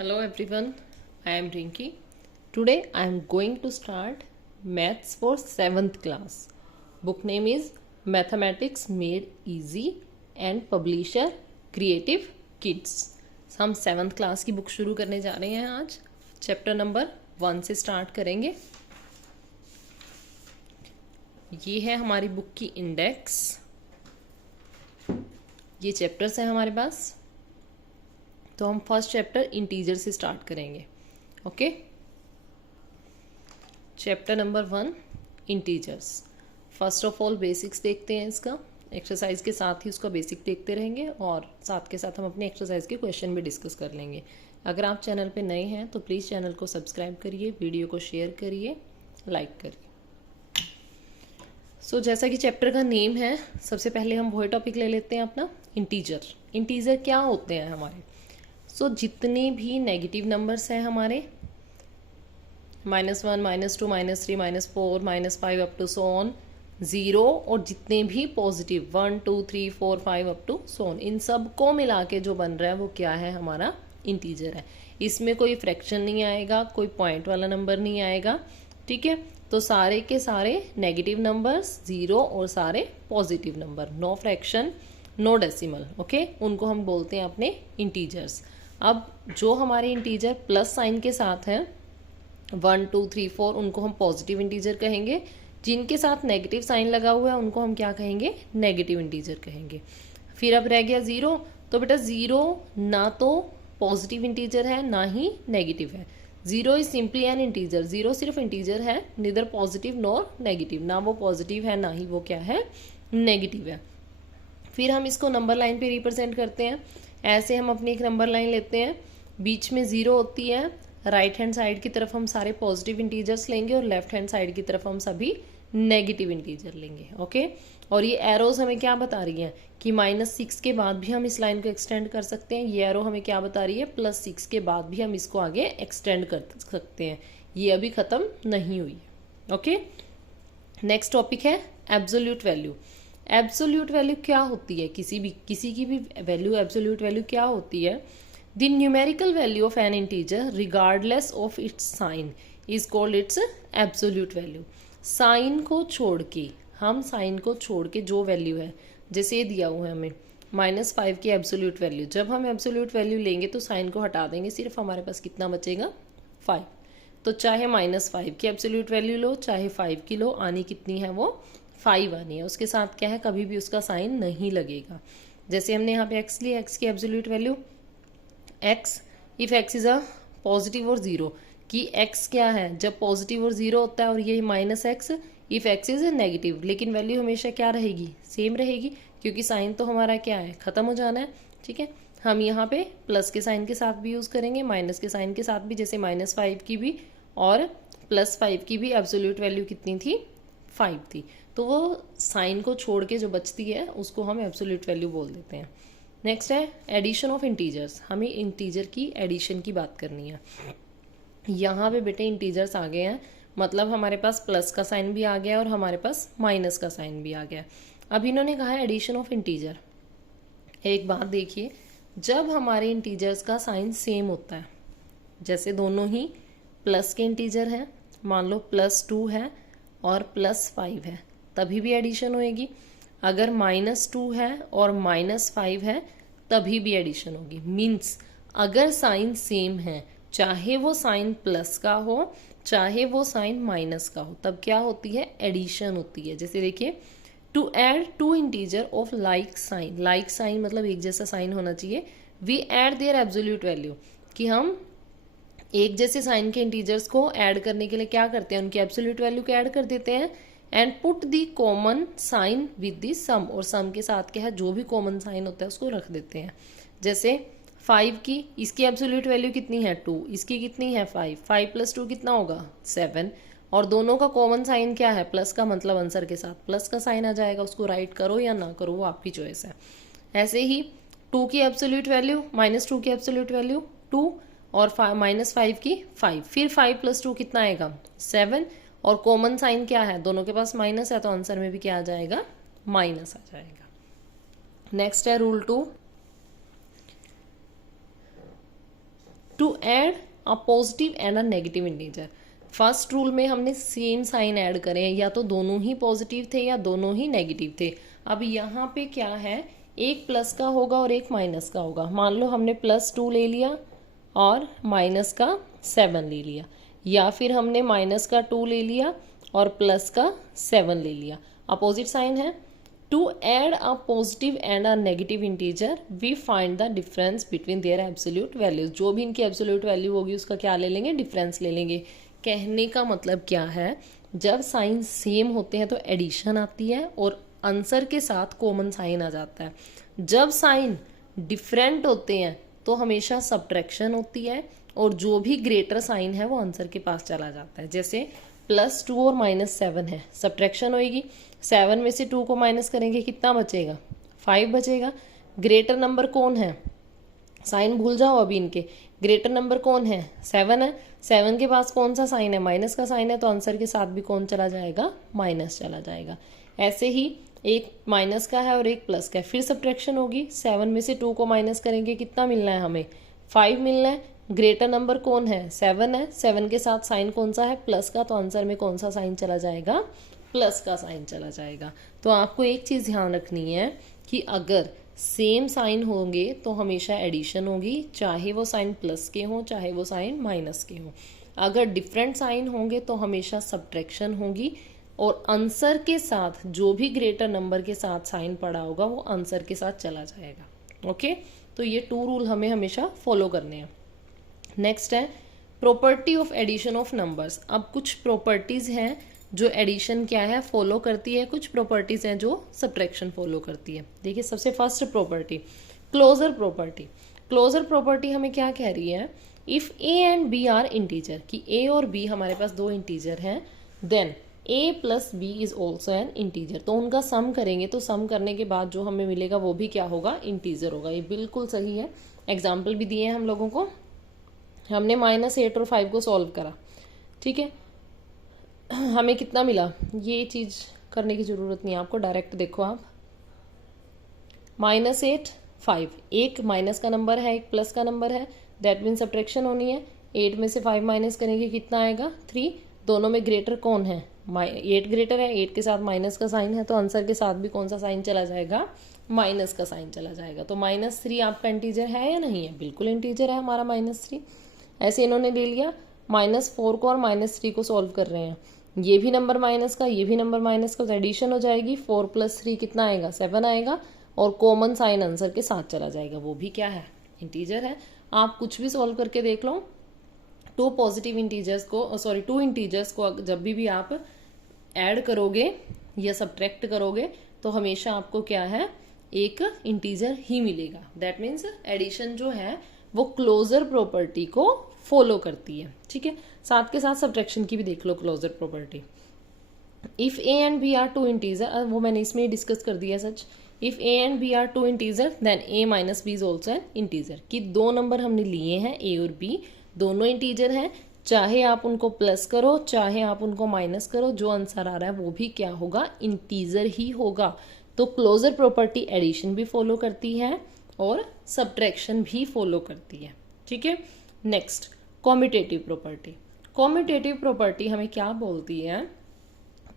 Hello everyone, I am Rinki. Today I am going to start Maths for 7th class. Book name is Mathematics Made Easy and publisher Creative Kids. हम 7th class की book शुरू करने जा रहे हैं आज. Chapter number 1 से start करेंगे. ये है हमारी बुक की इंडेक्स. ये चैप्टर्स हैं हमारे पास. तो हम फर्स्ट चैप्टर इंटीजर से स्टार्ट करेंगे. Okay, chapter number 1 integers. First of all basics देखते हैं इसका. एक्सरसाइज के साथ ही उसका बेसिक देखते रहेंगे और साथ के साथ हम अपनी एक्सरसाइज के क्वेश्चन भी डिस्कस कर लेंगे. अगर आप चैनल पे नए हैं तो प्लीज़ चैनल को सब्सक्राइब करिए, वीडियो को शेयर करिए, लाइक करिए. सो जैसा कि चैप्टर का नेम है, सबसे पहले हम वही टॉपिक ले लेते हैं अपना, इंटीजर. इंटीजर क्या होते हैं हमारे? जितने भी नेगेटिव नंबर्स हैं हमारे, -1, -2, -3, -4, -5 अप टू सो ऑन 0, और जितने भी positive 1, 2, 3, 4, 5 up to so on, इन सब को मिला के जो बन रहा है वो क्या है? हमारा इंटीजर है. इसमें कोई फ्रैक्शन नहीं आएगा, कोई पॉइंट वाला नंबर नहीं आएगा. ठीक है, तो सारे के सारे नेगेटिव नंबर्स 0 और सारे positive number, no fraction, no decimal. Okay, उनको हम बोलते हैं अपने इंटीजर्स. अब जो हमारे इंटीजर प्लस साइन के साथ हैं 1, 2, 3, 4, उनको हम पॉजिटिव इंटीजर कहेंगे. जिनके साथ नेगेटिव साइन लगा हुआ है उनको हम क्या कहेंगे? नेगेटिव इंटीजर कहेंगे. फिर अब रह गया 0. तो बेटा 0 ना तो पॉजिटिव इंटीजर है ना ही नेगेटिव है. 0 इज सिंपली एन इंटीजर. 0 सिर्फ इंटीजर है, निदर पॉजिटिव नॉर नेगेटिव. ना वो पॉजिटिव है ना ही वो क्या है? नेगेटिव है. फिर हम इसको नंबर लाइन पे रिप्रेजेंट करते हैं. ऐसे हम अपनी एक नंबर लाइन लेते हैं, बीच में 0 होती है. राइट हैंड साइड की तरफ हम सारे पॉजिटिव इंटीजर्स लेंगे और लेफ्ट हैंड साइड की तरफ हम सभी नेगेटिव इंटीजर लेंगे. ओके, और ये एरोज हमें क्या बता रही हैं कि -6 के बाद भी हम इस लाइन को एक्सटेंड कर सकते हैं. ये एरो हमें क्या बता रही है? +6 के बाद भी हम इसको आगे एक्सटेंड कर सकते हैं. ये अभी खत्म नहीं हुई है. ओके, नेक्स्ट टॉपिक है एब्सोल्यूट वैल्यू. एब्सोल्यूट वैल्यू क्या होती है? किसी की भी वैल्यू, एब्सोल्यूट वैल्यू क्या होती है? The numerical value of an integer regardless of its sign is called its absolute value. Sign को छोड़ के, हम साइन को छोड़ के जो वैल्यू है, जैसे ये दिया हुआ है हमें -5 की एब्सोल्यूट वैल्यू. जब हम एब्सोल्यूट वैल्यू लेंगे तो साइन को हटा देंगे, सिर्फ हमारे पास कितना बचेगा? 5. तो चाहे -5 की एब्सोल्यूट वैल्यू लो, चाहे 5 की लो, आनी कितनी है? वो 5 आनी है. उसके साथ क्या है? कभी भी उसका साइन नहीं लगेगा. जैसे हमने यहाँ पे x लिया, x की absolute value x, if x is a positive और 0, कि x क्या है? जब पॉजिटिव और 0 होता है, और ये -x if x is negative, लेकिन वैल्यू हमेशा क्या रहेगी? सेम रहेगी, क्योंकि साइन तो हमारा क्या है? खत्म हो जाना है. ठीक है, हम यहाँ पे प्लस के साइन के साथ भी यूज करेंगे, माइनस के साइन के साथ भी. जैसे -5 की भी और +5 की भी एब्सोल्यूट वैल्यू कितनी थी? 5 थी. तो वो साइन को छोड़ के जो बचती है उसको हम एब्सोल्यूट वैल्यू बोल देते हैं. नेक्स्ट है एडिशन ऑफ इंटीजर्स. हमें इंटीजर की एडिशन की बात करनी है. यहाँ पे बेटे इंटीजर्स आ गए हैं, मतलब हमारे पास प्लस का साइन भी आ गया और हमारे पास माइनस का साइन भी आ गया. अब इन्होंने कहा है एडिशन ऑफ इंटीजर. एक बात देखिए, जब हमारे इंटीजर्स का साइन सेम होता है, जैसे दोनों ही प्लस के इंटीजर हैं, मान लो +2 है और +5 है, तभी भी एडिशन होएगी. अगर -2 है और -5 है तभी भी एडिशन होगी. मीन्स अगर साइन सेम है, चाहे वो साइन प्लस का हो चाहे वो साइन माइनस का हो, तब क्या होती है? एडिशन होती है. जैसे देखिए, to add 2 integer of like sign. Like sign मतलब एक जैसा साइन होना चाहिए. We add their absolute value, कि हम एक जैसे साइन के इंटीजर्स को ऐड करने के लिए क्या करते हैं? उनकी एब्सोल्यूट वैल्यू को ऐड कर देते हैं. And put the common sign with the sum, और सम के साथ क्या है? जो भी कॉमन साइन होता है उसको रख देते हैं. जैसे 5 की, इसकी एब्सोल्यूट वैल्यू कितनी है? 2. इसकी कितनी है? 5. 5 + 2 कितना होगा? 7. और दोनों का कॉमन साइन क्या है? प्लस का, मतलब आंसर के साथ प्लस का साइन आ जाएगा. उसको राइट करो या ना करो, वो आपकी चॉइस है. ऐसे ही 2 की एब्सोल्यूट वैल्यू, -2 की एब्सोल्यूट वैल्यू 2, और -5 की 5. फिर 5 + 2 कितना आएगा? 7. और कॉमन साइन क्या है? दोनों के पास माइनस है, तो आंसर में भी क्या आ जाएगा? माइनस आ जाएगा. नेक्स्ट है rule 2. To add a positive and a negative integer. First rule में हमने सेम साइन ऐड करे, या तो दोनों ही पॉजिटिव थे या दोनों ही नेगेटिव थे। अब यहाँ पे क्या है, एक प्लस का होगा और एक माइनस का होगा। मान लो हमने +2 ले लिया और माइनस का 7 ले लिया, या फिर हमने -2 ले लिया और +7 ले लिया। अपोजिट साइन है। To add a positive and a negative integer we find the difference between their absolute values. जो भी इनकी एब्सोल्यूट वैल्यू होगी उसका क्या ले लेंगे, डिफरेंस ले लेंगे। कहने का मतलब क्या है, जब साइन सेम होते हैं तो एडिशन आती है और आंसर के साथ कॉमन साइन आ जाता है। जब साइन डिफरेंट होते हैं तो हमेशा सब्ट्रैक्शन होती है और जो भी ग्रेटर साइन है वो आंसर के पास चला जाता है। जैसे +2 और -7 है, सब्ट्रैक्शन होगी। 7 में से 2 को माइनस करेंगे, कितना बचेगा, 5 बचेगा। ग्रेटर नंबर कौन है, साइन भूल जाओ अभी इनके। ग्रेटर नंबर कौन है, 7 है। 7 के पास कौन सा साइन है, माइनस का साइन है, तो आंसर के साथ भी कौन चला जाएगा, माइनस चला जाएगा। ऐसे ही एक माइनस का है और एक प्लस का है, फिर सब्ट्रैक्शन होगी। 7 में से 2 को माइनस करेंगे, कितना मिलना है हमें, 5 मिलना है। ग्रेटर नंबर कौन है, 7 है। 7 के साथ साइन कौन सा है, प्लस का, तो आंसर में कौन सा साइन चला जाएगा, प्लस का साइन चला जाएगा। तो आपको एक चीज ध्यान रखनी है कि अगर सेम साइन होंगे तो हमेशा एडिशन होगी, चाहे वो साइन प्लस के हों चाहे वो साइन माइनस के हों। अगर डिफरेंट साइन होंगे तो हमेशा सब्ट्रैक्शन होगी और आंसर के साथ जो भी ग्रेटर नंबर के साथ साइन पड़ा होगा वो आंसर के साथ चला जाएगा। ओके, तो ये 2 रूल हमें हमेशा फॉलो करने हैं। नेक्स्ट है property of addition of numbers. अब कुछ प्रॉपर्टीज हैं जो एडिशन क्या है फॉलो करती है, कुछ प्रॉपर्टीज हैं जो सब्ट्रैक्शन फॉलो करती है। देखिए सबसे first property closure property. Closure property हमें क्या कह रही है, if A and B are integer, कि ए और बी हमारे पास 2 इंटीजर हैं, then a plus B is also an integer. तो उनका सम करेंगे तो सम करने के बाद जो हमें मिलेगा वो भी क्या होगा, इंटीजर होगा। ये बिल्कुल सही है। एग्जाम्पल भी दिए हैं हम लोगों को। हमने -8 और 5 को सॉल्व करा, ठीक है, हमें कितना मिला, ये चीज करने की जरूरत नहीं है आपको, डायरेक्ट देखो आप। -8 5, एक माइनस का नंबर है एक प्लस का नंबर है, दैट मीन सब्ट्रैक्शन होनी है। 8 में से 5 माइनस करेंगे, कितना आएगा, 3। दोनों में ग्रेटर कौन है, 8 ग्रेटर है, 8 के साथ माइनस का साइन है, तो आंसर के साथ भी कौन सा साइन चला जाएगा, माइनस का साइन चला जाएगा। तो -3 आपका इंटीजर है या नहीं है, बिल्कुल इंटीजर है हमारा -3। ऐसे इन्होंने ले लिया, -4 को और -3 को सॉल्व कर रहे हैं, ये भी नंबर माइनस का ये भी नंबर माइनस का, तो एडिशन हो जाएगी। 4 + 3 कितना आएगा, 7 आएगा और कॉमन साइन आंसर के साथ चला जाएगा, वो भी क्या है, इंटीजर है। आप कुछ भी सॉल्व करके देख लो, 2 पॉजिटिव इंटीजर्स को, सॉरी 2 इंटीजर्स को जब भी आप ऐड करोगे या सब्ट्रैक्ट करोगे तो हमेशा आपको क्या है, एक इंटीजर ही मिलेगा। दैट मीन्स एडिशन जो है वो क्लोजर प्रॉपर्टी को फॉलो करती है, ठीक है। साथ के साथ सब्ट्रैक्शन की भी देख लो closure property. If A and B are 2 integer, वो मैंने इसमें ही डिस्कस कर दिया सच। If A and B are 2 integer then A minus B is also an integer, कि 2 नंबर हमने लिए हैं ए और बी, दोनों इंटीजर हैं, चाहे आप उनको प्लस करो चाहे आप उनको माइनस करो, जो आंसर आ रहा है वो भी क्या होगा, इंटीजर ही होगा। तो क्लोजर प्रॉपर्टी एडिशन भी फॉलो करती है और सब्ट्रैक्शन भी फॉलो करती है, ठीक है। Next commutative property. Commutative property हमें क्या बोलती है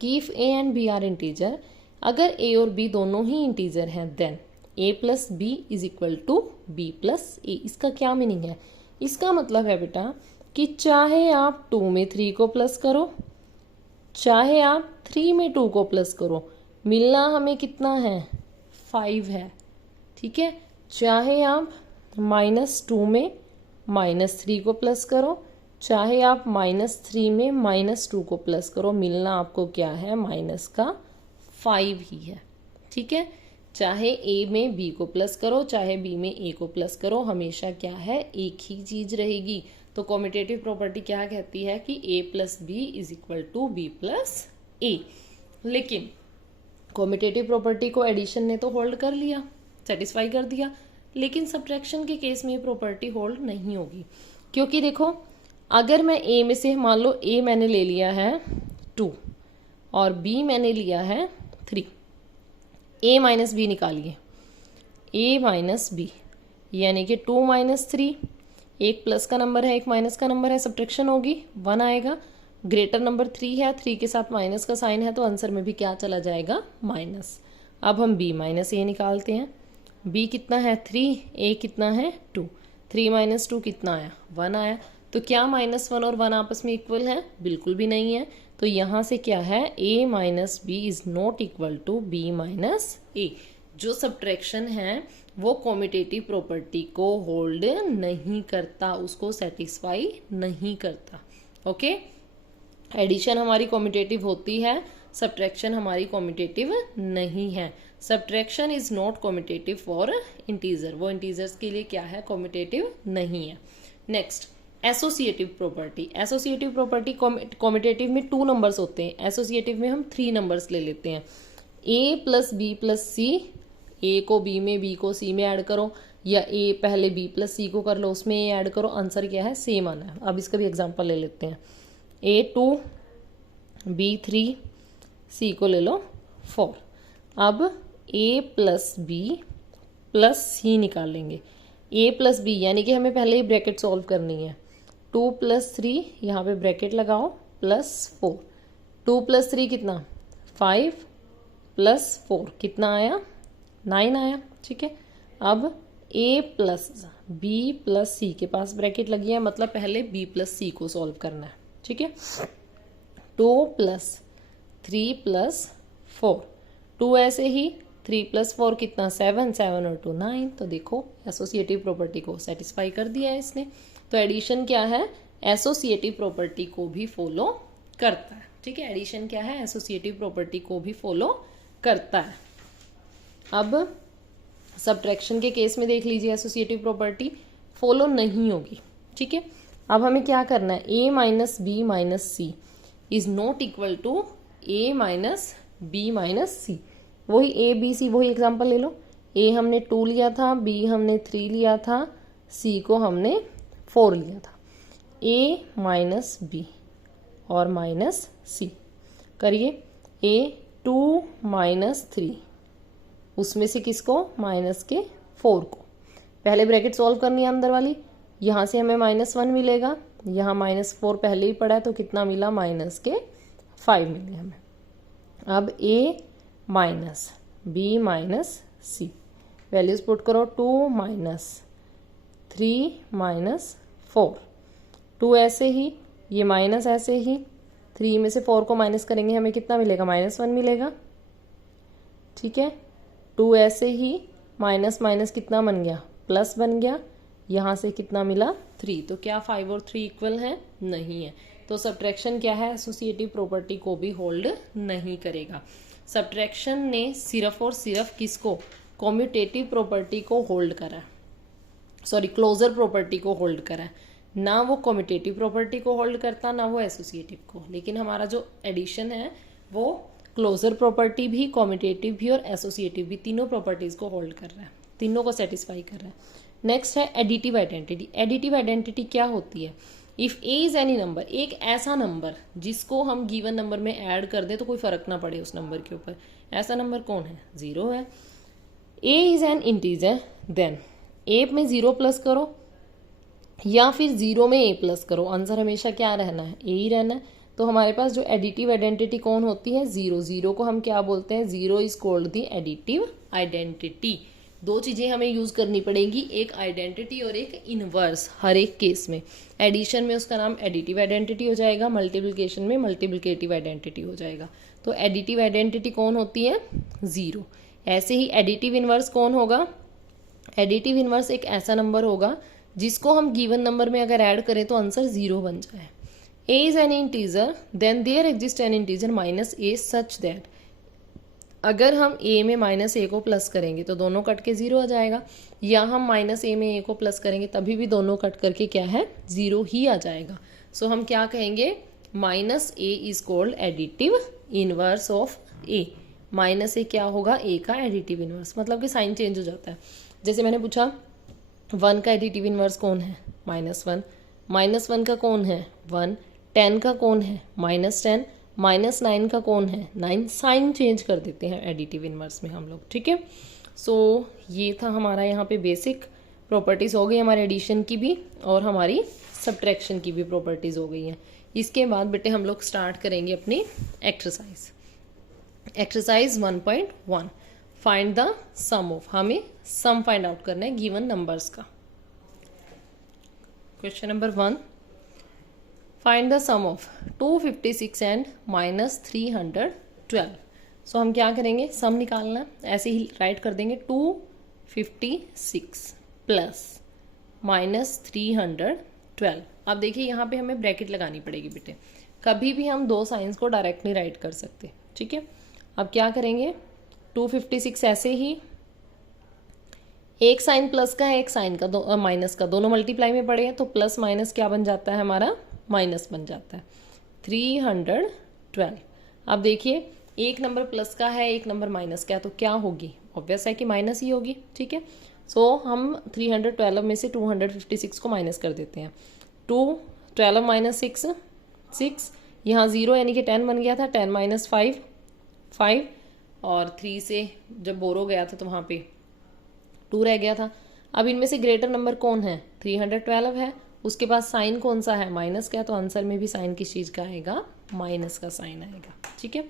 कि if A and B are integer, अगर ए और बी दोनों ही इंटीजर हैं then a plus B is equal to B plus A. इसका क्या मीनिंग है, इसका मतलब है बेटा कि चाहे आप 2 में 3 को प्लस करो चाहे आप 3 में 2 को प्लस करो, मिलना हमें कितना है, 5 है, ठीक है। चाहे आप -2 में -3 को प्लस करो चाहे आप -3 में -2 को प्लस करो, मिलना आपको क्या है, -5 ही है, ठीक है। चाहे a में b को प्लस करो चाहे b में a को प्लस करो, हमेशा क्या है, एक ही चीज रहेगी। तो कॉम्यूटेटिव प्रॉपर्टी क्या कहती है कि a plus B is equal to B plus A. लेकिन कॉम्यूटेटिव प्रॉपर्टी को एडिशन ने तो होल्ड कर लिया, सेटिस्फाई कर दिया, लेकिन सब्ट्रैक्शन के केस में ये प्रॉपर्टी होल्ड नहीं होगी। क्योंकि देखो अगर मैं a में से, मान लो a मैंने ले लिया है 2 और b मैंने लिया है 3, a - b निकालिए, a - b यानी कि 2 - 3 एक प्लस का नंबर है, एक माइनस का नंबर है, सब्ट्रैक्शन होगी, 1 आएगा। ग्रेटर नंबर 3 है, 3 के साथ माइनस का साइन है, तो आंसर में भी क्या चला जाएगा, माइनस। अब हम b माइनस ए निकालते हैं। b कितना है 3, a कितना है 2, 3 माइनस 2 कितना आया 1 आया। तो क्या -1 और 1 आपस में इक्वल है, बिल्कुल भी नहीं है। तो यहाँ से क्या है, a minus B is not equal to b minus A. जो सब्ट्रैक्शन है वो कॉम्यूटेटिव प्रॉपर्टी को होल्ड नहीं करता, उसको सेटिस्फाई नहीं करता। ओके, एडिशन हमारी कॉम्यूटेटिव होती है, सब्ट्रैक्शन हमारी कॉम्यूटेटिव नहीं है। Subtraction is not commutative for integer, वो इंटीजर्स के लिए क्या है, कॉम्यूटेटिव नहीं है। Next, associative property. Associative property, commutative में 2 नंबर्स होते हैं, एसोसिएटिव में हम 3 नंबर्स ले लेते हैं। a प्लस बी प्लस सी, ए को बी में, बी को सी में ऐड करो, या ए पहले बी प्लस सी को कर लो, उसमें ए ऐड करो, आंसर क्या है, सेम आना है। अब इसका भी एग्जांपल ले लेते हैं। a2 b3 सी को ले लो 4। अब a प्लस बी प्लस सी निकाल लेंगे। a प्लस बी यानी कि हमें पहले ही ब्रैकेट सॉल्व करनी है। 2 प्लस 3, यहाँ पे ब्रैकेट लगाओ, प्लस 4। 2 प्लस 3 कितना 5, प्लस 4 कितना आया 9 आया। ठीक है, अब a प्लस बी प्लस सी के पास ब्रैकेट लगी है, मतलब पहले b प्लस सी को सॉल्व करना है। ठीक है, 2 प्लस 3 प्लस 4, 2 ऐसे ही, 3 प्लस 4 कितना 7, 7 और 2 9। तो देखो एसोसिएटिव प्रॉपर्टी को सेटिस्फाई कर दिया है इसने। तो एडिशन क्या है, एसोसिएटिव प्रॉपर्टी को भी फॉलो करता है। ठीक है, एडिशन क्या है, एसोसिएटिव प्रॉपर्टी को भी फॉलो करता है। अब सब्ट्रैक्शन के केस में देख लीजिए, एसोसिएटिव प्रॉपर्टी फॉलो नहीं होगी। ठीक है, अब हमें क्या करना है, a minus B minus C is not equal to a minus B minus C. वही a b c, वही एग्जांपल ले लो। a हमने 2 लिया था, b हमने 3 लिया था, c को हमने 4 लिया था। a माइनस बी और माइनस सी करिए। a 2 माइनस 3, उसमें से किसको, माइनस के 4 को। पहले ब्रैकेट सॉल्व करनी है अंदर वाली, यहाँ से हमें -1 मिलेगा, यहाँ -4 पहले ही पड़ा है, तो कितना मिला, -5 मिले हमें। अब a minus B minus C, values put करो, 2 माइनस 3 माइनस 4, 2 ऐसे ही, ये माइनस ऐसे ही, 3 में से 4 को माइनस करेंगे हमें कितना मिलेगा, -1 मिलेगा। ठीक है, 2 ऐसे ही, माइनस माइनस कितना बन गया, प्लस बन गया, यहाँ से कितना मिला 3। तो क्या 5 और 3 इक्वल हैं, नहीं है। तो सब्ट्रैक्शन क्या है, एसोसिएटिव प्रॉपर्टी को भी होल्ड नहीं करेगा। सब्ट्रैक्शन ने सिर्फ और सिर्फ किसको, कॉम्यूटेटिव प्रॉपर्टी को होल्ड करा है, सॉरी क्लोजर प्रॉपर्टी को होल्ड करा है, ना वो कॉम्यूटेटिव प्रॉपर्टी को होल्ड करता, ना वो एसोसिएटिव को। लेकिन हमारा जो एडिशन है वो क्लोजर प्रॉपर्टी भी, कॉम्यूटेटिव भी और एसोसिएटिव भी, तीनों प्रॉपर्टीज को होल्ड कर रहा है, तीनों को सेटिस्फाई कर रहा है। नेक्स्ट है एडिटिव आइडेंटिटी। एडिटिव आइडेंटिटी क्या होती है, if A is any number, एक ऐसा नंबर जिसको हम गिवन नंबर में ऐड कर दें तो कोई फर्क ना पड़े उस नंबर के ऊपर। ऐसा नंबर कौन है, 0 है। ए इज एन इंटीजर, देन ए में 0 प्लस करो या फिर 0 में a प्लस करो, आंसर हमेशा क्या रहना है, a ही रहना है। तो हमारे पास जो एडिटिव आइडेंटिटी कौन होती है, 0। 0 को हम क्या बोलते हैं, 0 is called the additive identity. 2 चीजें हमें यूज करनी पड़ेगी, एक आइडेंटिटी और एक इनवर्स। हर एक केस में एडिशन में उसका नाम एडिटिव आइडेंटिटी हो जाएगा, मल्टीप्लिकेशन में मल्टीप्लिकेटिव आइडेंटिटी हो जाएगा। तो एडिटिव आइडेंटिटी कौन होती है, 0। ऐसे ही एडिटिव इनवर्स कौन होगा, एडिटिव इनवर्स एक ऐसा नंबर होगा जिसको हम गिवन नंबर में अगर ऐड करें तो आंसर 0 बन जाए। a is an integer, then there exists an integer minus a such that, अगर हम a में -a को प्लस करेंगे तो दोनों कट के 0 आ जाएगा, या हम -a में a को प्लस करेंगे तभी भी दोनों कट करके क्या है, 0 ही आ जाएगा। सो हम क्या कहेंगे, -a is called additive inverse of a। -a क्या होगा, a का एडिटिव इनवर्स, मतलब कि साइन चेंज हो जाता है। जैसे मैंने पूछा 1 का एडिटिव इनवर्स कौन है, -1, -1 का कौन है, 1, 10 का कौन है, -10, -9 का कौन है, 9। साइन चेंज कर देते हैं एडिटिव इनवर्स में हम लोग। ठीक है, सो ये था हमारा यहाँ पे बेसिक प्रॉपर्टीज़ हो गई हमारे एडिशन की भी और हमारी सब्ट्रैक्शन की भी प्रॉपर्टीज़ हो गई हैं। इसके बाद बेटे हम लोग स्टार्ट करेंगे अपनी exercise. Exercise 1.1 find the sum of, हमें सम फाइंड आउट करना है गिवन नंबर्स का। Question number 1, find the sum of 256 and -312। So हम क्या करेंगे, सम निकालना है, ऐसे ही राइट कर देंगे 256 प्लस -312। अब देखिए यहाँ पे हमें ब्रैकेट लगानी पड़ेगी बेटे, कभी भी हम दो साइंस को डायरेक्ट नहीं राइट कर सकते, ठीक है। अब क्या करेंगे, 256 ऐसे ही, एक साइन प्लस का है एक साइन का माइनस का, दोनों मल्टीप्लाई में पड़े हैं तो प्लस माइनस क्या बन जाता है हमारा, माइनस बन जाता है 312। अब देखिए एक नंबर प्लस का है एक नंबर माइनस का है तो क्या होगी, ऑब्वियस है कि माइनस ही होगी, ठीक है। सो हम 312 में से 256 को माइनस कर देते हैं। 12 माइनस 6, यहाँ 0 यानी कि 10 बन गया था, 10 माइनस 5 और 3 से जब बोरो गया था तो वहाँ पे 2 रह गया था। अब इनमें से ग्रेटर नंबर कौन है, 312 है, उसके पास साइन कौन सा है, माइनस का, तो आंसर में भी साइन किस चीज़ का आएगा, माइनस का साइन आएगा, ठीक है।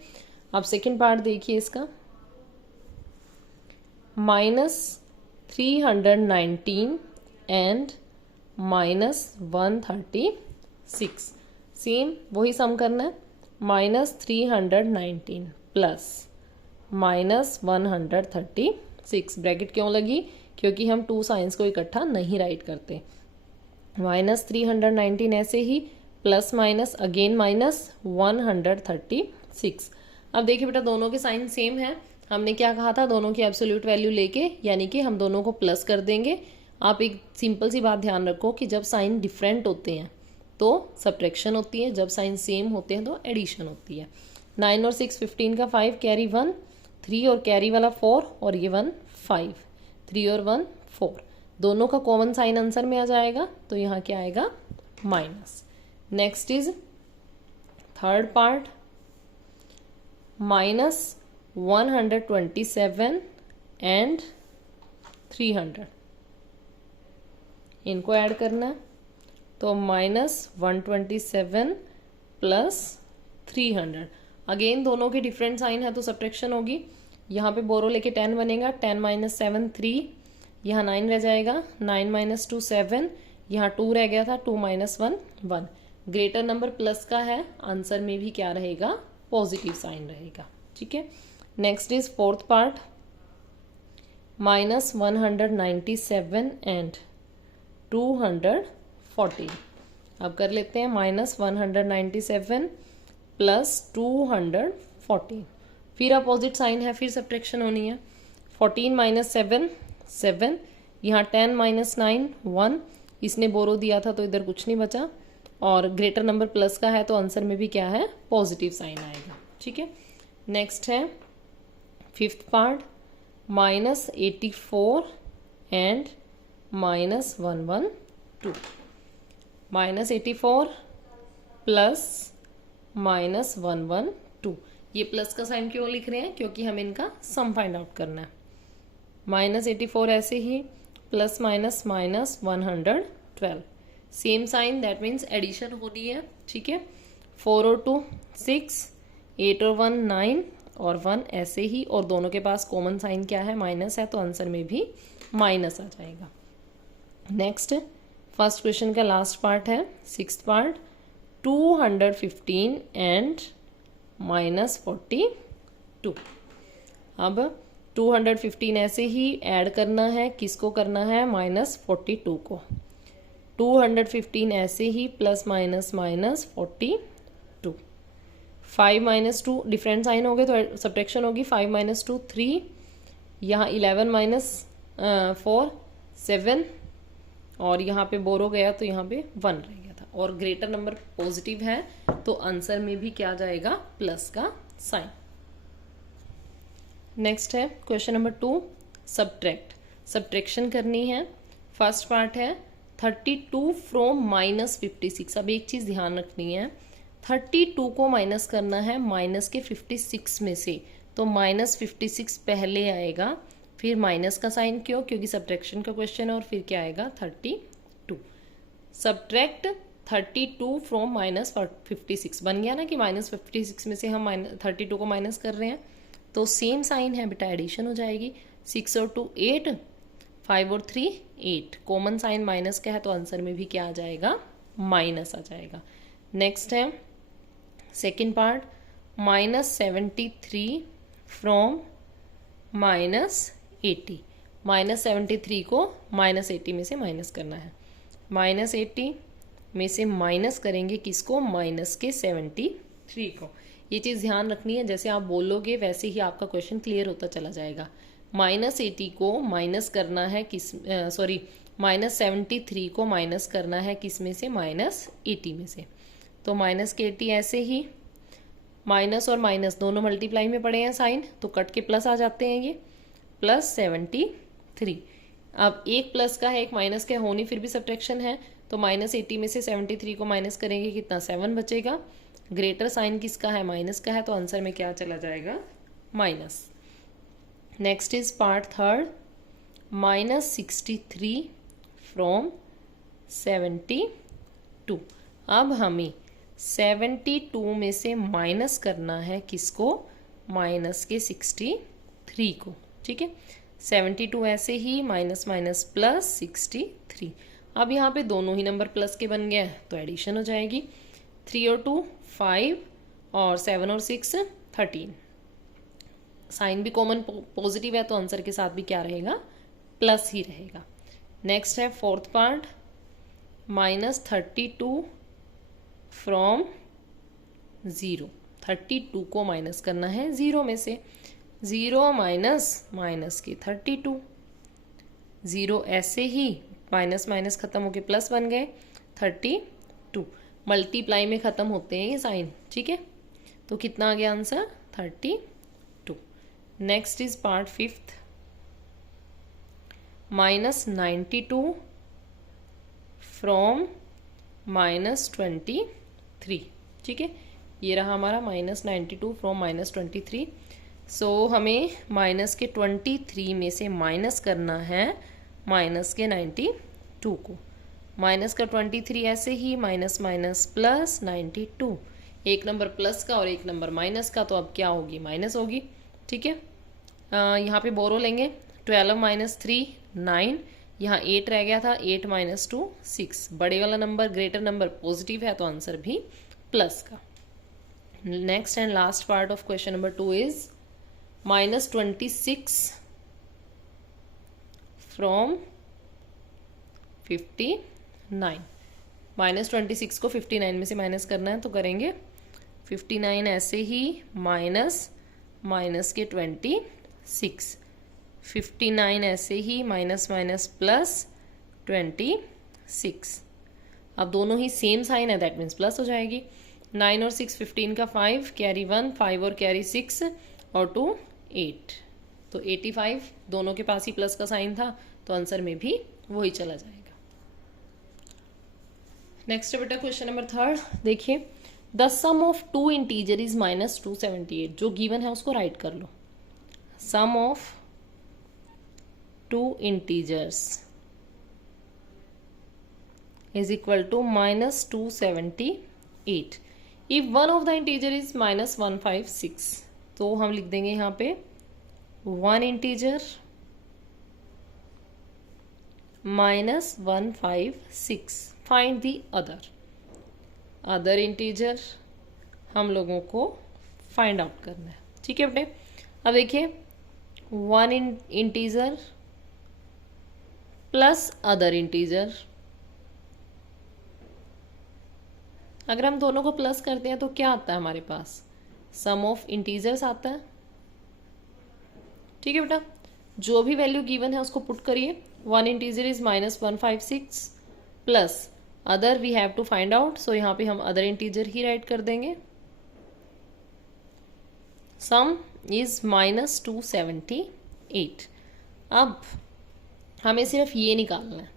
अब सेकेंड पार्ट देखिए इसका, -319 एंड -136, सेम वही सम करना है, -319 प्लस -136। ब्रैकेट क्यों लगी, क्योंकि हम टू साइंस को इकट्ठा नहीं राइट करते। -319 ऐसे ही, प्लस माइनस अगेन -136। अब देखिए बेटा दोनों के साइन सेम है, हमने क्या कहा था, दोनों की एब्सोल्यूट वैल्यू लेके यानी कि हम दोनों को प्लस कर देंगे। आप एक सिंपल सी बात ध्यान रखो कि जब साइन डिफरेंट होते हैं तो सब्ट्रैक्शन होती है, जब साइन सेम होते हैं तो एडिशन होती है। 9 और 6 15 का 5 कैरी 1, 3 और कैरी वाला 4 और ये 1 5, 3 और 1 4, दोनों का कॉमन साइन आंसर में आ जाएगा तो यहाँ क्या आएगा, minus. Next is third part, -127 and 300, इनको ऐड करना है तो -127 प्लस 300। अगेन दोनों के डिफरेंट साइन है तो सब्ट्रैक्शन होगी, यहाँ पे बोरो लेके 10 बनेगा, 10 माइनस 7 3, यहाँ 9 रह जाएगा, 9 माइनस 2 7, यहाँ 2 रह गया था, 2 माइनस 1 1। ग्रेटर नंबर प्लस का है, आंसर में भी क्या रहेगा, पॉजिटिव साइन रहेगा, ठीक है। Next is fourth part, -197 and 214। अब कर लेते हैं -197 प्लस 214, फिर अपोजिट साइन है, फिर सब्ट्रैक्शन होनी है। 14 माइनस 7 7, यहाँ 10 माइनस 9 1, इसने बोरो दिया था तो इधर कुछ नहीं बचा, और ग्रेटर नंबर प्लस का है तो आंसर में भी क्या है, पॉजिटिव साइन आएगा, ठीक है। नेक्स्ट है फिफ्थ पार्ट, -84 एंड -112, -84 प्लस -112। ये प्लस का साइन क्यों लिख रहे हैं, क्योंकि हमें इनका सम फाइंड आउट करना है। -84 ऐसे ही, plus minus -112, same sign, that means addition होनी है, ठीक है। 4 और 2 6, 8 और 1 9 और 1 ऐसे ही, और दोनों के पास कॉमन साइन क्या है, माइनस है, तो आंसर में भी माइनस आ जाएगा। नेक्स्ट फर्स्ट क्वेश्चन का लास्ट पार्ट है, सिक्स्थ पार्ट, 215 एंड -42। अब 215 ऐसे ही ऐड करना है, किसको करना है, -42 को। 215 ऐसे ही plus minus -42। 5 minus 2 different sign हो गए तो सब्ट्रैक्शन होगी, 5 माइनस 2 3, यहाँ 11 माइनस 4 7, और यहाँ पे बोरो गया तो यहाँ पे 1 रह गया था, और ग्रेटर नंबर पॉजिटिव है तो आंसर में भी क्या जाएगा, प्लस का साइन। नेक्स्ट है क्वेश्चन नंबर 2, सब्ट्रैक्ट, सब्ट्रैक्शन करनी है। फर्स्ट पार्ट है 32 फ्रॉम -56। अब एक चीज़ ध्यान रखनी है, 32 को माइनस करना है माइनस के 56 में से, तो -56 पहले आएगा, फिर माइनस का साइन क्यों, क्योंकि सब्ट्रैक्शन का क्वेश्चन है, और फिर क्या आएगा 32। सब्ट्रैक्ट 32 फ्रॉम माइनस 56 बन गया ना कि माइनस 56 में से हम 32 को माइनस कर रहे हैं, तो सेम साइन है बेटा, एडिशन हो जाएगी। 6 और 2 8, 5 और 3 8, कॉमन साइन माइनस का है तो आंसर में भी क्या आ जाएगा, माइनस आ जाएगा। नेक्स्ट है सेकेंड पार्ट, -73 फ्रॉम -80। -73 को -80 में से माइनस करना है। -80 में से माइनस करेंगे किसको, माइनस के 73 को। ये चीज़ ध्यान रखनी है, जैसे आप बोलोगे वैसे ही आपका क्वेश्चन क्लियर होता चला जाएगा। -80 को माइनस करना है किस, सॉरी -73 को माइनस करना है किस में से, -80 में से। तो माइनस के 80 ऐसे ही, माइनस और माइनस दोनों मल्टीप्लाई में पड़े हैं साइन, तो कट के प्लस आ जाते हैं ये, +73। अब एक प्लस का है एक माइनस का हो नहीं, फिर भी सब्ट्रैक्शन है, तो -80 में से 73 को माइनस करेंगे कितना, 7 बचेगा। ग्रेटर साइन किसका है, माइनस का है, तो आंसर में क्या चला जाएगा, minus. Next is part third, -63 from 72। अब हमें 72 में से माइनस करना है किसको, माइनस के 63 को। ठीक है, 72 ऐसे ही, माइनस माइनस प्लस 63। अब यहाँ पे दोनों ही नंबर प्लस के बन गए तो एडिशन हो जाएगी। 3 और 2 5, और 7 और 6 13। साइन भी कॉमन पॉजिटिव है तो आंसर के साथ भी क्या रहेगा, प्लस ही रहेगा। नेक्स्ट है फोर्थ पार्ट, -32 फ्रॉम 0। 32 को माइनस करना है 0 में से, 0 माइनस के 32। 0 ऐसे ही, माइनस माइनस खत्म होके प्लस बन गए 32। मल्टीप्लाई में खत्म होते हैं ये साइन, ठीक है। तो कितना आ गया answer, 32। Next is part fifth, -92 from -23। ठीक है, ये रहा हमारा -92 फ्रॉम -23। सो हमें माइनस के 23 में से माइनस करना है माइनस के 92 को। माइनस का 23 ऐसे ही, माइनस माइनस प्लस 92। एक नंबर प्लस का और एक नंबर माइनस का, तो अब क्या होगी, माइनस होगी। ठीक है, यहाँ पे बोरो लेंगे, 12 - 3 9, यहाँ 8 रह गया था, 8 - 2 6। बड़े वाला नंबर, ग्रेटर नंबर पॉजिटिव है तो आंसर भी प्लस का। Next and last part of question number 2 is -26 from 59। -26 को 59 में से माइनस करना है तो करेंगे 59 ऐसे ही, माइनस के 26। 59 ऐसे ही, माइनस माइनस प्लस 26। अब दोनों ही सेम साइन है, दैट मीन्स प्लस हो जाएगी। 9 और 6 15 का 5, कैरी 1, 5 और कैरी 6 और 2 8, तो 85। दोनों के पास ही प्लस का साइन था तो आंसर में भी वही चला जाएगा। नेक्स्ट बेटा क्वेश्चन नंबर 3, देखिए, the sum of 2 integer is -278। जो गिवन है उसको राइट कर लो। Sum of 2 integers is equal to -278 if one of the integer is -156। तो हम लिख देंगे यहाँ पे 1 integer -156। Find the other integer हम लोगों को फाइंड आउट करना है। ठीक है बेटे, अब देखिए 1 इंटीजर प्लस अदर इंटीजर, अगर हम दोनों को प्लस करते हैं तो क्या आता है हमारे पास, सम ऑफ इंटीजर्स आता है। ठीक है बेटा, जो भी वैल्यू गिवन है उसको पुट करिए। 1 integer is -156 plus other we have to find out, so यहाँ पे हम अदर इंटीजर ही राइट कर देंगे। Sum is -278। अब हमें सिर्फ ये निकालना है,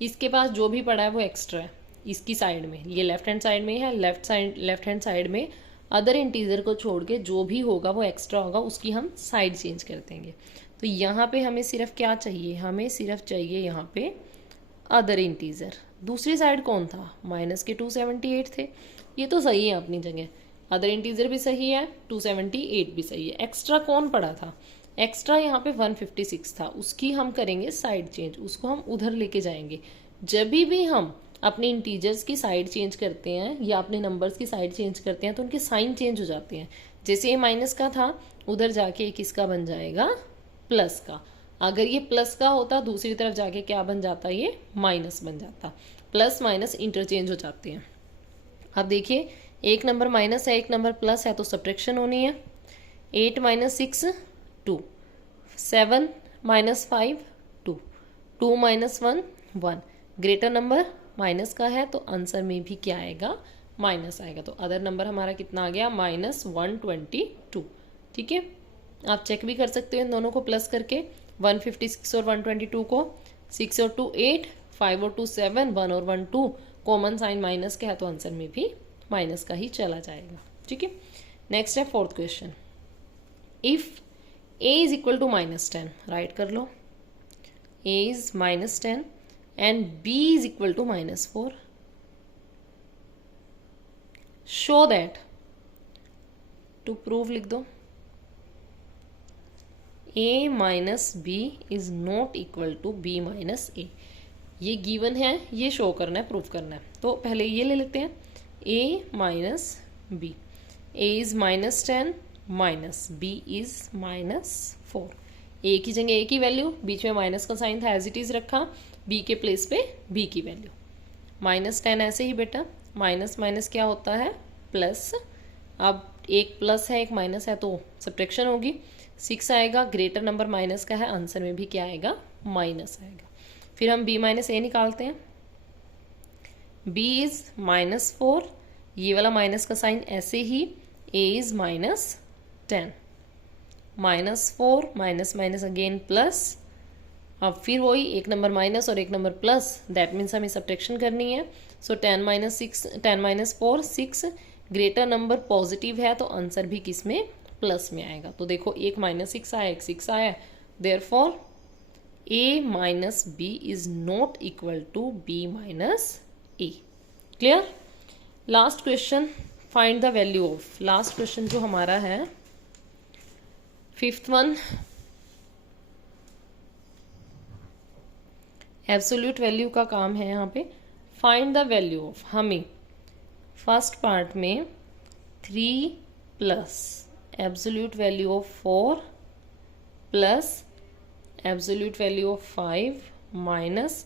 इसके पास जो भी पड़ा है वो एक्स्ट्रा है इसकी साइड में, ये लेफ्ट हैंड साइड में है। लेफ्ट हैंड साइड में अदर इंटीजर को छोड़ के जो भी होगा वो एक्स्ट्रा होगा, उसकी हम साइड चेंज कर देंगे। तो यहाँ पे हमें सिर्फ क्या चाहिए, हमें सिर्फ चाहिए यहाँ पे अदर इंटीजर। दूसरी साइड कौन था, माइनस के 278 थे, ये तो सही है अपनी जगह, अदर इंटीजर भी सही है, 278 भी सही है। एक्स्ट्रा कौन पड़ा था, एक्स्ट्रा यहाँ पे 156 था, उसकी हम करेंगे साइड चेंज, उसको हम उधर लेके जाएंगे। जब भी हम अपने इंटीजर्स की साइड चेंज करते हैं या अपने नंबर्स की साइड चेंज करते हैं तो उनके साइन चेंज हो जाते हैं। जैसे ये माइनस का था, उधर जाके एक इसका बन जाएगा प्लस का। अगर ये प्लस का होता दूसरी तरफ जाके क्या बन जाता, ये माइनस बन जाता। प्लस माइनस इंटरचेंज हो जाते हैं। अब देखिए एक नंबर माइनस है, एक नंबर प्लस है, तो सब्ट्रैक्शन होनी है। 8 minus 6 2, 7 minus 5 2, 2 minus 1 1। Greater number minus का है तो आंसर में भी क्या आएगा, माइनस आएगा। तो अदर नंबर हमारा कितना आ गया, -122। ठीक है, आप चेक भी कर सकते हो इन दोनों को प्लस करके, 156 और 122 को, 6 और 2 8, 5 और 2 7, 1 और 1 2, कॉमन साइन माइनस का है तो आंसर में भी माइनस का ही चला जाएगा। ठीक है, नेक्स्ट है fourth question. If a is equal to -10, write कर लो, a is -10 and b is equal to -4, show that, to prove लिख दो, a minus B is not equal to b minus A. ये गिवन है, ये show करना है, proof करना है। तो पहले ये ले लेते हैं, a minus B, a is -10 minus b is -4। a की जगह a की वैल्यू, बीच में माइनस का साइन था एज इट इज रखा, b के प्लेस पे b की वैल्यू। -10 ऐसे ही बेटा, माइनस माइनस क्या होता है, प्लस। अब एक प्लस है एक माइनस है तो सब्ट्रैक्शन होगी, 6 आएगा, ग्रेटर नंबर माइनस का है, आंसर में भी क्या आएगा, माइनस आएगा। फिर हम b माइनस ए निकालते हैं, b इज -4, ये वाला माइनस का साइन ऐसे ही, a is -10, -4 minus minus again plus. अब फिर वही एक नंबर माइनस और एक नंबर प्लस, दैट मीन्स हमें सब्ट्रैक्शन करनी है। सो 10 माइनस 4 6, ग्रेटर नंबर पॉजिटिव है तो आंसर भी किस में, प्लस में आएगा। तो देखो एक -6 आया, एक 6 आया, therefore a minus B is not equal to b minus A. Clear. Last question, find the value of, last question जो हमारा है फिफ्थ वन, एब्सोल्यूट वैल्यू का काम है यहाँ पे। फाइंड द वैल्यू ऑफ, हमें फर्स्ट पार्ट में 3 plus absolute value of 4 plus absolute value of 5 minus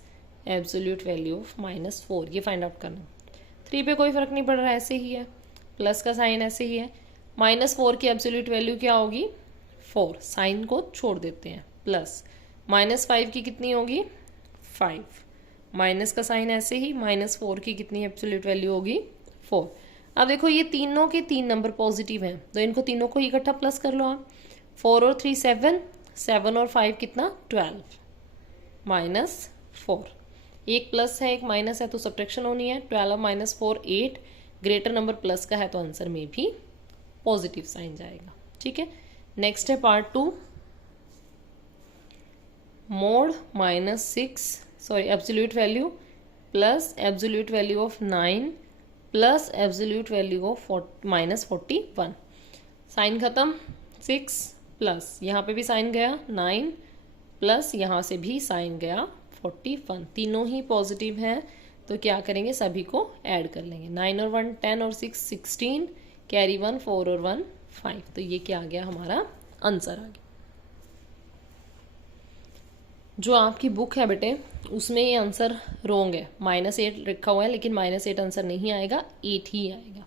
absolute value of -4, ये फाइंड आउट करना। 3 पे कोई फर्क नहीं पड़ रहा है, ऐसे ही है, प्लस का साइन ऐसे ही है। -4 की एब्सोल्यूट वैल्यू क्या होगी, 4, साइन को छोड़ देते हैं, प्लस। -5 की कितनी होगी, 5, माइनस का साइन ऐसे ही, -4 की कितनी एब्सोल्यूट वैल्यू होगी, 4। अब देखो ये तीनों के 3 नंबर पॉजिटिव हैं तो इनको तीनों को इकट्ठा प्लस कर लो आप। 4 और 3 7, 7 और 5 कितना, 12 -4। एक प्लस है एक माइनस है तो सब्ट्रैक्शन होनी है। 12 - 4 8, ग्रेटर नंबर प्लस का है तो आंसर में भी पॉजिटिव साइन जाएगा। ठीक है, नेक्स्ट है part 2, mod absolute value plus absolute value of 9 plus absolute value of -41। Sign खत्म, 6 प्लस यहाँ पे भी साइन गया 9 प्लस यहाँ से भी साइन गया 41, तीनों ही पॉजिटिव हैं तो क्या करेंगे, सभी को ऐड कर लेंगे। 9 और 1 10 और 6 16, कैरी 1 4 और 1 5, तो ये क्या आ गया, हमारा आंसर आ गया। जो आपकी बुक है बेटे उसमें ये आंसर रोंग है, -8 लिखा हुआ है लेकिन -8 आंसर नहीं आएगा, 8 ही आएगा।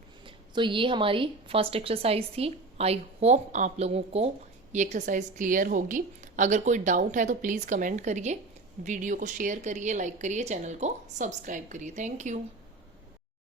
तो ये हमारी फर्स्ट एक्सरसाइज थी। आई होप आप लोगों को ये एक्सरसाइज क्लियर होगी। अगर कोई डाउट है तो प्लीज़ कमेंट करिए, वीडियो को शेयर करिए, लाइक करिए, चैनल को सब्सक्राइब करिए। Thank you.